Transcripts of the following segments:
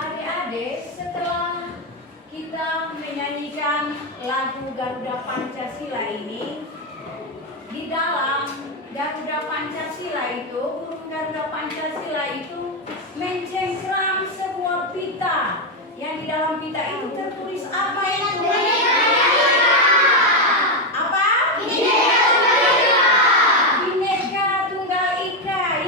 Adik-adik, setelah kita menyanyikan lagu Garuda Pancasila ini, di dalam Garuda Pancasila itu, burung Garuda Pancasila itu mencengkram sebuah pita, yang di dalam pita itu tertulis apa itu? Apa? Bhinneka Tunggal Ika,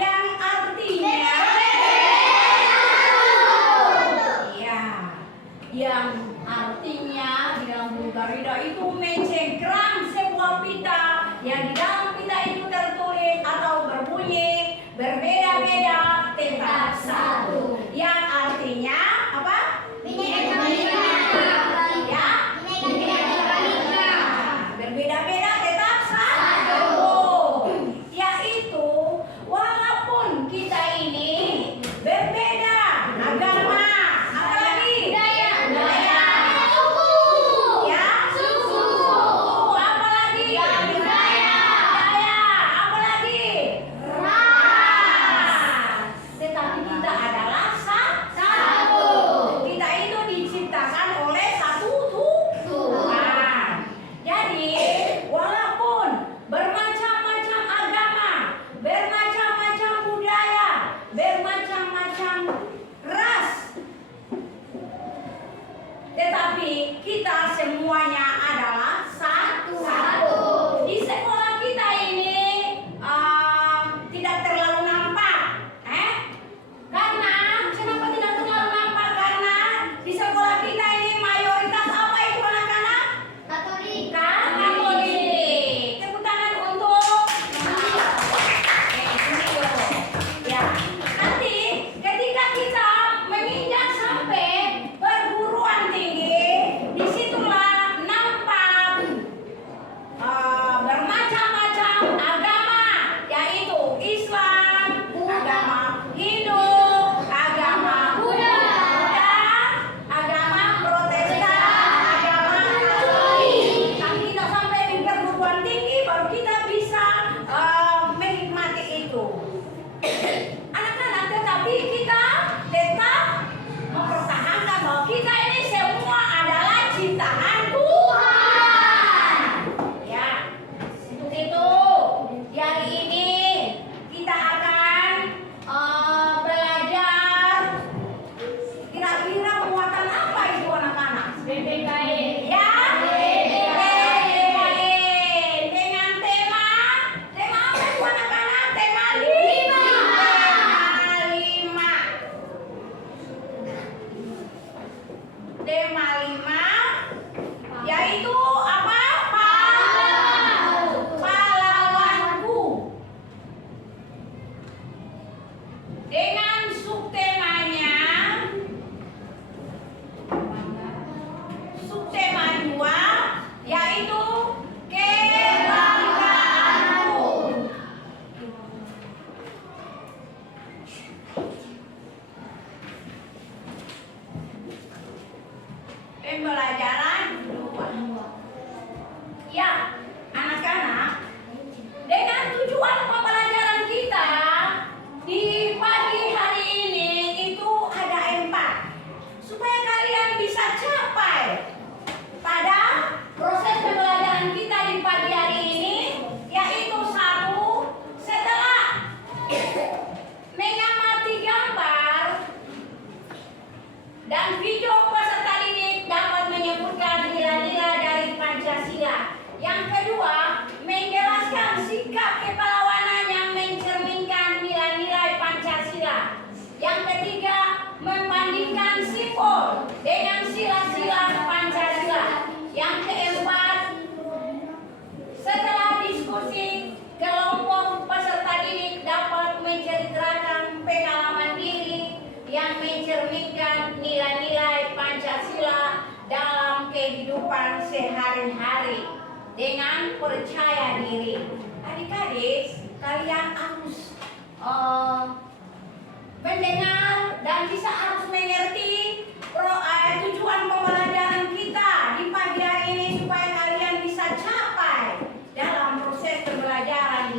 yang artinya di dalam burung Garuda itu mencengkram sebuah pita, yang di dalam pita itu tertulis atau berbunyi berbeda-beda tetap satu, yang artinya apa? Bhinneka Tunggal Ika. Berbeda-beda tetap satu, yaitu walaupun kita ini berbeda agama, apalagi budaya, suku, apalagi budaya, apalagi ras, tetapi kita adalah satu. Kita itu diciptakan oleh satu Tuhan. Jadi walaupun bermacam-macam agama, bermacam-macam budaya, bermacam-macam ras, tetapi kita semuanya adalah satu. Di sekolah kita ini tidak terlalu nampak, karena kenapa tidak terlalu nampak? Karena di sekolah kita ini mayoritas apa itu anak-anak? Katolik. Tepuk tangan untuk ya. Nanti ketika kita menginjak sampai perguruan tinggi, disitulah nampak bermacam-macam agama, yaitu Islam, agama Hindu, agama Buddha, agama Protestan, agama Katolik. Tapi kita sampai di perguruan tinggi baru kita bisa menikmati itu. Anak-anak, tetapi kita tetap mempertahankan bahwa kita ini semua adalah ciptaan Tuhan. Ya, untuk itu di hari ini kita akan belajar kira-kira muatan apa itu anak-anak? BPKN. Ya, BPKN dengan tema apa itu anak-anak? Tema 5. Tema 5 yaitu apa? Pahlawanku. Dengan subtemanya, subtema 2 yaitu kebanggaanku. Pembelajaran 2. Ya, anak-anak, dengan tujuan pembelajaran kita di pagi hari ini itu ada 4, supaya kalian bisa capai pada proses pembelajaran kita di pagi hari ini, yaitu 1, setelah mengamati gambar dan video peserta didik dapat menyebutkan nilai-nilai dari Pancasila. Yang kedua, menjelaskan sikap kepahlawanan yang mencerminkan nilai-nilai Pancasila. Yang ketiga, membandingkan simbol dengan sila-sila Pancasila. Yang keempat, setelah diskusi, kelompok peserta didik dapat menceritakan pengalaman diri yang mencerminkan nilai-nilai Pancasila dalam kehidupan sehari-hari dengan percaya diri. Adik-adik, kalian harus mendengar dan harus mengerti tujuan pembelajaran kita di pagi hari ini, supaya kalian bisa capai dalam proses pembelajaran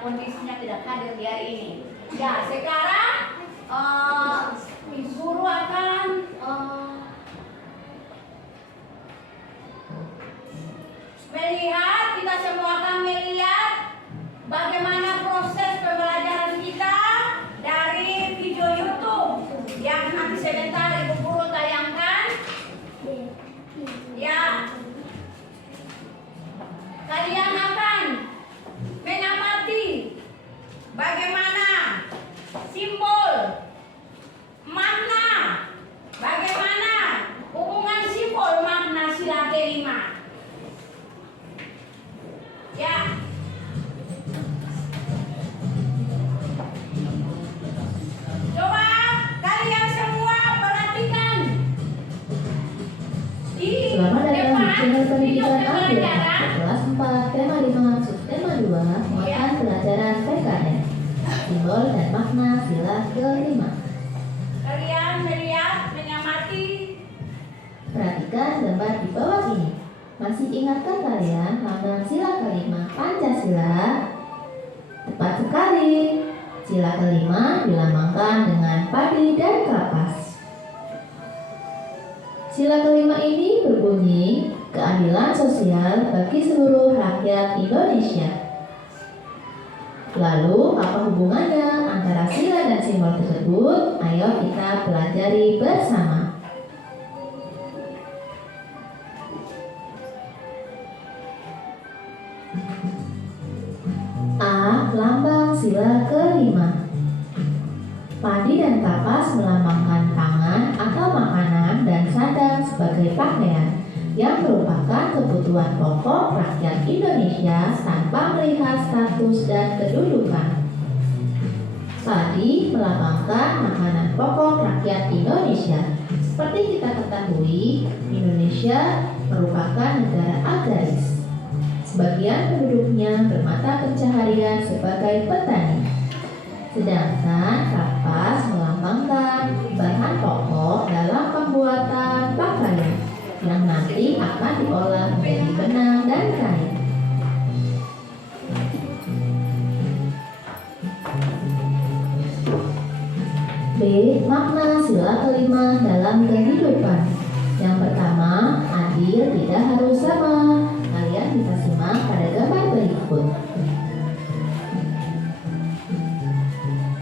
kondisinya tidak hadir di hari ini. Ya, sekarang Ibu Guru akan melihat, kita semua akan melihat bagaimana proses pembelajaran kita dari video YouTube yang nanti sebentar Ibu Guru tayangkan. Ya, kalian akan mengamati bagaimana simbol, makna, bagaimana hubungan simbol makna sila kelima. Ya. Coba kalian semua perhatikan. Selamat datang di channel pendidikan Akhira. Kelas 4, tema 5, subtema 2, muatan pelajaran PKN. Simbol dan makna sila kelima. Kalian melihat, mengamati. Perhatikan gambar di bawah ini. Masih ingatkah kalian lambang sila kelima Pancasila? Tepat sekali. Sila kelima dilambangkan dengan padi dan kapas. Sila kelima ini berbunyi keadilan sosial bagi seluruh rakyat Indonesia. Lalu, apa hubungannya antara sila dan simbol tersebut? Ayo kita pelajari bersama. A. Lambang sila kelima. Padi dan kapas melambangkan pangan atau makanan dan sandang sebagai pakaian yang merupakan kebutuhan pokok rakyat Indonesia tanpa melihat status dan kedudukan. Padi melambangkan makanan pokok rakyat Indonesia. Seperti kita ketahui, Indonesia merupakan negara agraris. Sebagian penduduknya bermata pencaharian sebagai petani. Sedangkan kapas melambangkan bahan pokok dalam pembuatan pakaian yang nanti akan diolah menjadi benang dan kain. B. Makna sila kelima dalam kehidupan. Yang pertama, adil tidak harus sama. Kalian bisa simak pada gambar berikut.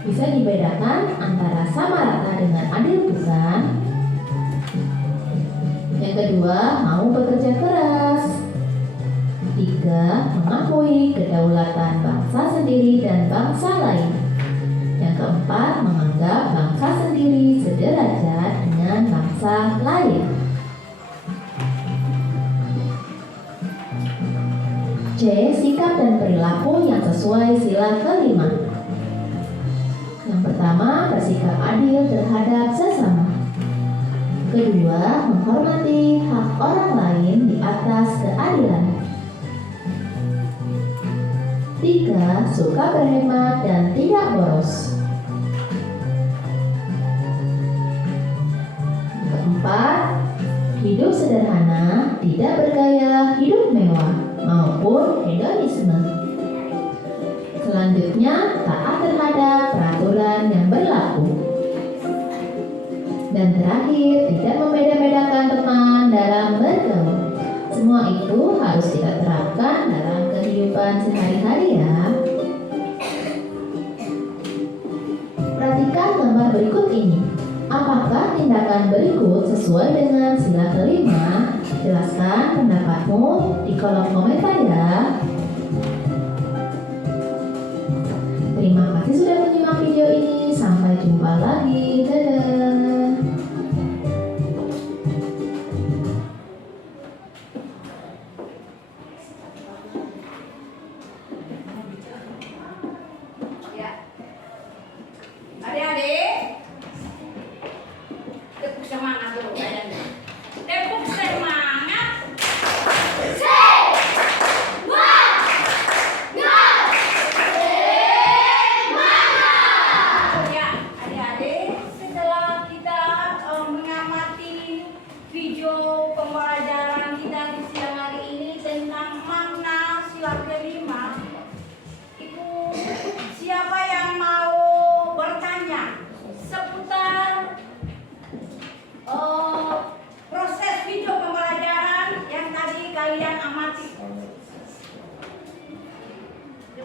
Bisa dibedakan antara sama rata dengan adil bukan? Yang kedua, mau bekerja keras. 3. Mengakui kedaulatan bangsa sendiri dan bangsa lain. Yang keempat, menganggap bangsa sendiri sederajat dengan bangsa lain. C. Sikap dan perilaku yang sesuai sila kelima. Yang pertama, bersikap adil terhadap sesama. Kedua, menghormati hak orang lain di atas keadilan. 3. Suka berhemat dan tidak boros. 4. Hidup sederhana, tidak bergaya hidup mewah maupun hedonisme. Selanjutnya, taat terhadap peraturan yang berlaku. Dan terakhir, tidak membeda-bedakan teman dalam bergaul. Semua itu harus kita terapkan dalam kehidupan sehari-hari ya. Perhatikan gambar berikut ini. Apakah tindakan berikut sesuai dengan sila kelima? Jelaskan pendapatmu di kolom komentar ya. Terima kasih sudah menyimak video ini. Sampai jumpa lagi. Dadah. Ya. Adik-adik, tepuk semangat dulu kayaknya. Tepuk semangat. Ya, adik-adik, setelah kita mengamati video pembelajaran kita di siang hari ini tentang makna sila kelima, Ibu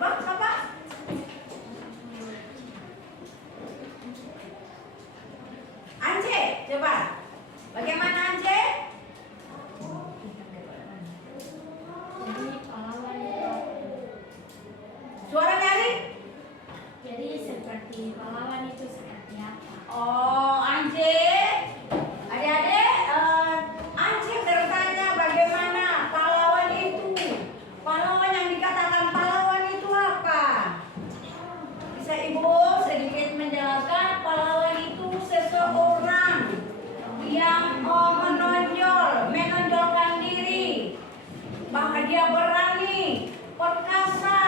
Coba apa? Ance, coba. Bagaimana Ance? Jadi pahlawan itu, Suara nyari? jadi seperti pahlawan itu seperti apa? Oh, Ance. Adik-adik, Ance bertanya bagaimana pahlawan itu. Pahlawan yang dikatakan pahlawan itu apa? Bisa Ibu sedikit menjelaskan pahlawan itu seseorang yang menonjolkan diri, bahwa dia berani, perkasa,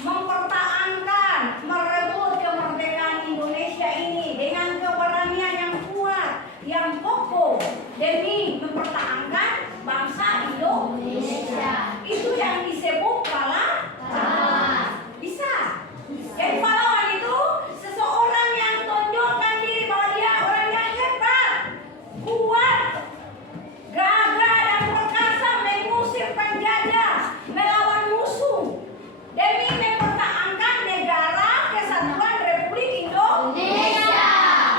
mempertahankan, merebut kemerdekaan Indonesia ini dengan keberanian yang kuat, yang kokoh demi mempertahankan bangsa Indonesia. Itu yang disebut pahlawan. Bisa. Jadi pahlawan itu seseorang yang tonjolkan diri bahwa dia orangnya hebat, kuat, gagah dan perkasa mengusir penjajah, melawan musuh demi mempertahankan negara kesatuan Republik Indonesia.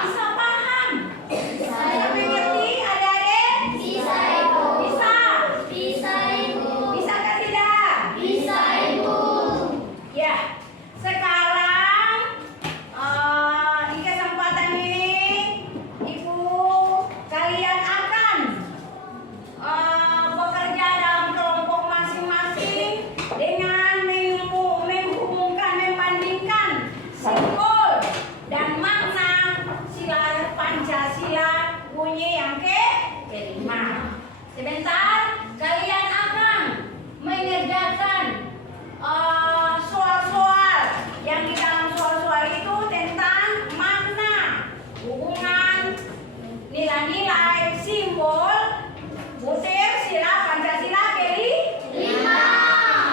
Bisa paham? Bisa mengerti adik-adik? Bisa Ibu. Bisa? Bisa Ibu. Bisa atau tidak? Bisa Ibu. Ya, sekarang di kesempatan ini Ibu kalian akan bekerja dalam kelompok masing-masing dengan menghubungkan, membandingkan simbol dan makna sila Pancasila bunyi yang kelima. Sebentar, kalian akan mengerjakan soal-soal yang di dalam soal-soal itu tentang makna, hubungan, nilai-nilai, simbol, butir sila Pancasila kelima.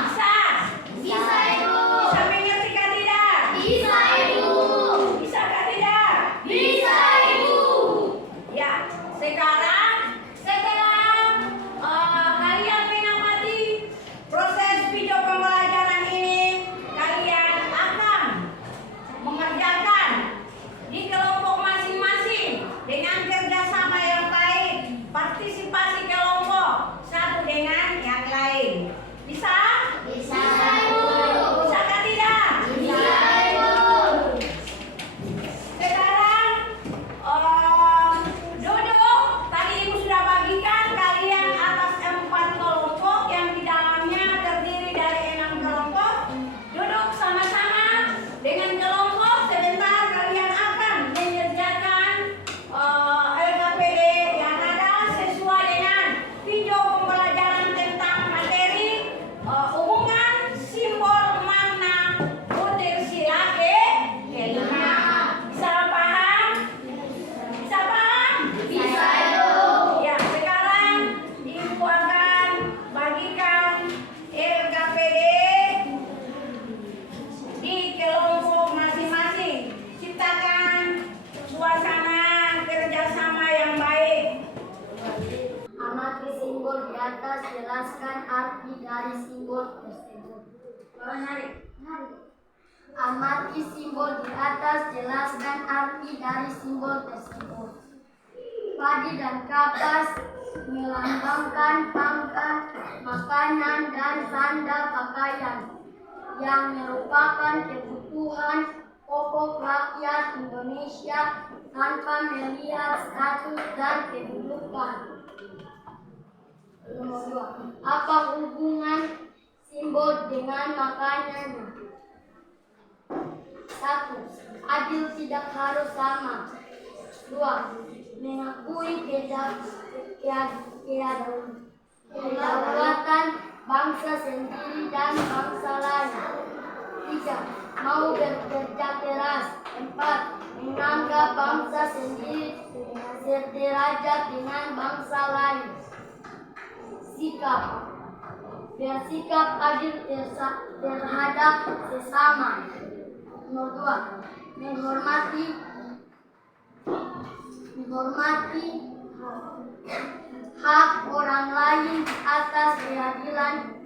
Bisa? Bisa Ibu. Bisa mengerti kah tidak? Bisa Ibu. Bisa kah tidak? Bisa Ibu. Ya, sekarang setelah kalian mengamati proses video pembelajaran ini, kalian akan mengerjakan di kelompok masing-masing dengan kerjasama yang baik, partisipasi kelompok satu dengan yang lain. Bisa? Bisa Ibu. Bisa kah tidak? Bisa Ibu. Sekarang duduk. Tadi Ibu sudah bagikan kalian atas 4 kelompok yang di dalamnya terdiri dari 6 kelompok. Duduk sama-sama dengan kelompok. Sebentar kalian akan mengerjakan LKPD yang ada sesuai dengan video pembelajaran tentang materi hubungan, simbol, makna, butir sila kelima. Bisa paham? Bisa paham? Bisa Ibu. Ya, sekarang Ibu akan bagikan LKPD di kelompok masing-masing. Ciptakan suasana kerjasama yang baik. Amati simbol di atas, jelaskan arti dari simbol tersebut. Amati simbol di atas, jelaskan arti dari simbol tersebut. Padi dan kapas melambangkan pangkat, makanan, dan tanda pakaian yang merupakan kebutuhan pokok rakyat Indonesia tanpa melihat status dan kedudukan. Nomor 2. Apa hubungan simbol dengan makanan? 1. Adil tidak harus sama. 2. Mengakui kedaulatan bangsa sendiri dan bangsa lain. 3. Mau bekerja keras. 4. Menganggap bangsa sendiri sederajat dengan bangsa lain. Sikap. Bersikap adil terhadap sesama. Nomor 2. Menghormati hak orang lain atas keadilan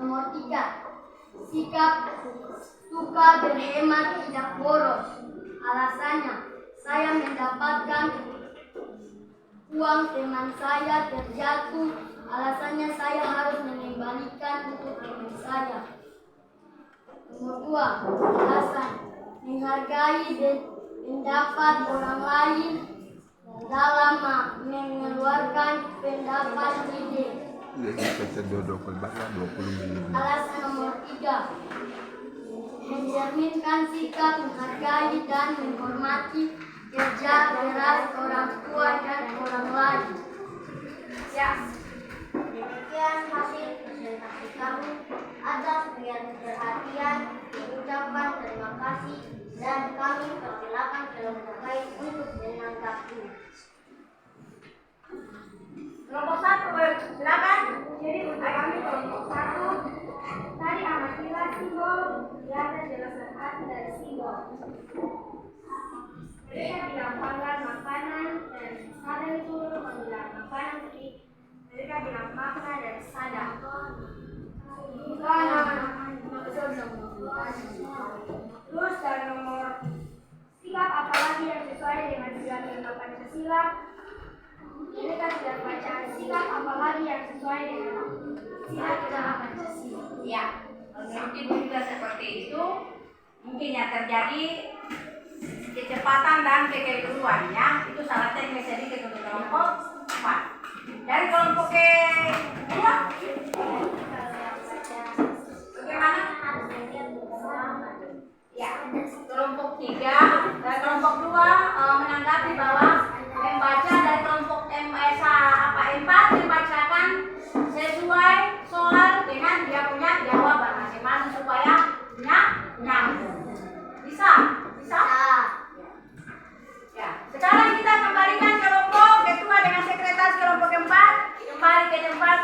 Nomor 3. Sikap suka berhemat, tidak boros. Alasannya, saya mendapatkan uang teman saya terjatuh. Alasannya, saya harus mengembalikan untuk teman saya. Nomor 2. Alasan, menghargai pendapat orang lain dalam mengeluarkan pendapat ide. Alasan nomor 3. Mencerminkan sikap menghargai dan menghormati kerja keras orang tua dan orang lain. Ya. Demikian hasil presentasi kami. Atas perhatian, mengucapkan terima kasih dan kami persilakan kelompok lain untuk menanggapi. Kelompok 1, silakan. Jadi untuk kami kelompok 1, tadi amatilah simbol di atas jelasan arti dari simbol. Mereka dilapangkan makanan dan sada itu membilang makanan, jadi mereka bilang makna dan sada. Terus dari nomor sikap apalagi yang sesuai dengan 95 Pancasila. Mereka tidak baca sikap apalagi yang sesuai dengan sikap Pancasila. Ya, mungkin juga seperti itu. Mungkin yang terjadi kecepatan dan kekeliruannya itu salah teknis sedikit untuk kelompok 4. Dari kelompok kedua, bagaimana? Ya, kelompok 3 dan kelompok 2 menanggapi bahwa membaca dari kelompok 4 dibacakan sesuai soal dengan dia punya jawaban masing-masing supaya nyambung. Bisa? Ya. Sekarang kita kembalikan kelompok ketua dengan sekretaris kelompok 4 kembali ke tempat.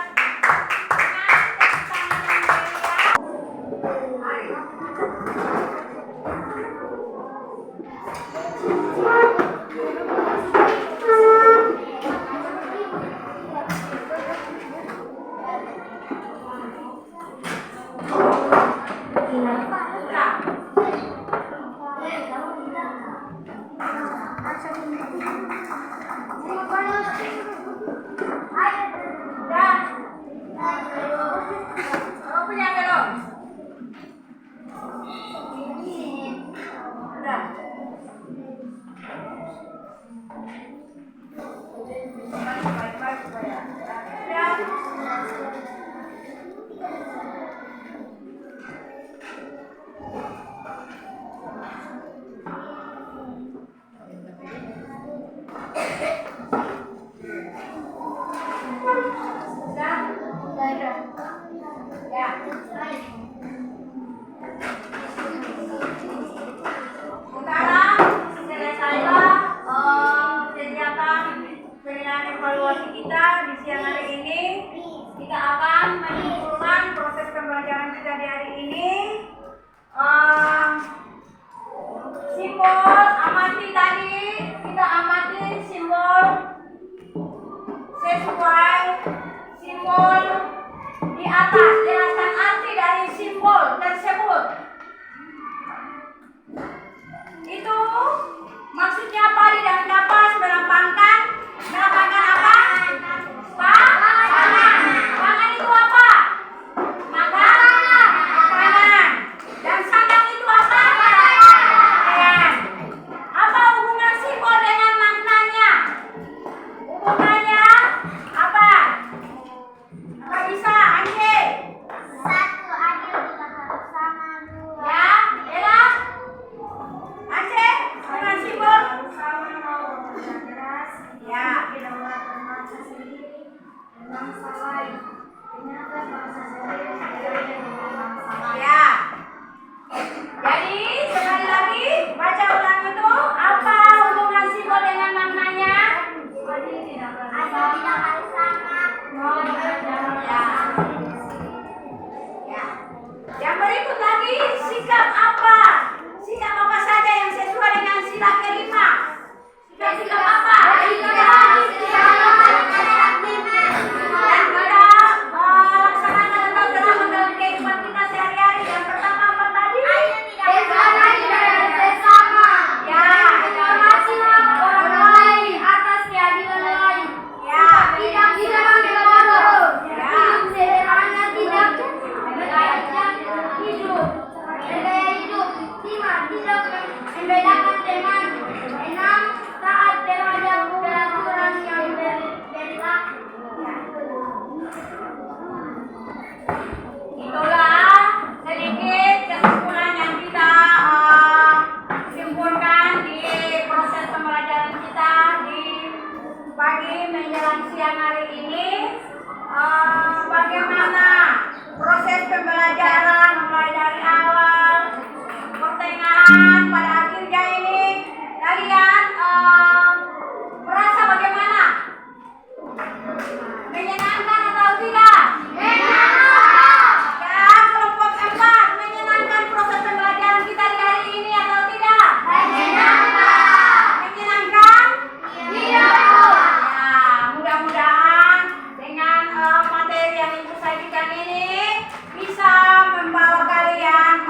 bagaimana proses pembelajaran mulai dari awal, pertengahan, pada akhirnya ini kalian merasa bagaimana? Menyenangkan atau tidak? Ya, kelompok 4 menyenangkan proses pembelajaran kita di hari ini atau tidak? Menyenangkan? Ya, mudah-mudahan dengan materi yang Ibu sajikan ini bisa membawa kalian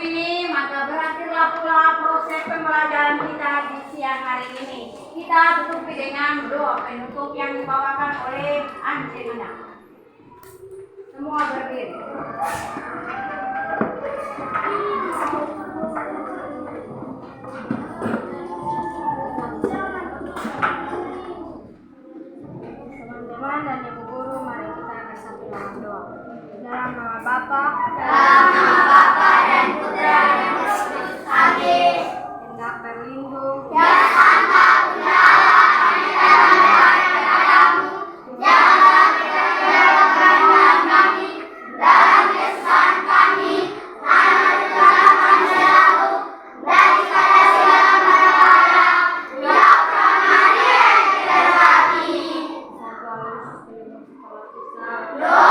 ini, maka berakhirlah pula proses pembelajaran kita di siang hari ini. Kita tutupi dengan doa penutup yang dibawakan oleh Angelina. Semua berdiri. Teman-teman dan ibu guru, mari kita bersatu dalam doa. Dalam nama Bapa, dan Putra, dan Roh Kudus. Amin. Hendak berlindung. Doa